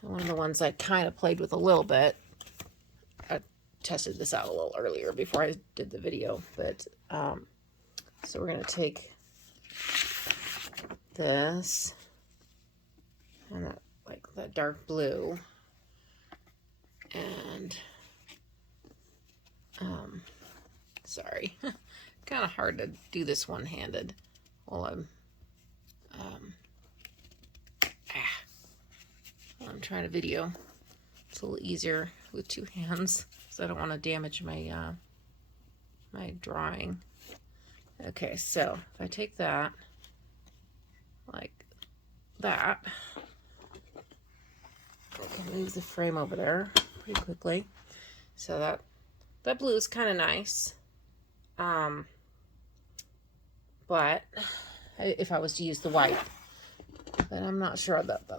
one of the ones I kind of played with a little bit. I tested this out a little earlier before I did the video, but so we're going to take this and that, like that dark blue, and sorry, kind of hard to do this one-handed while I'm trying to video. It's a little easier with two hands, so I don't want to damage my my drawing. Okay, so if I take that like that, I can move the frame over there pretty quickly. So that blue is kind of nice, but if I was to use the white, but I'm not sure that that's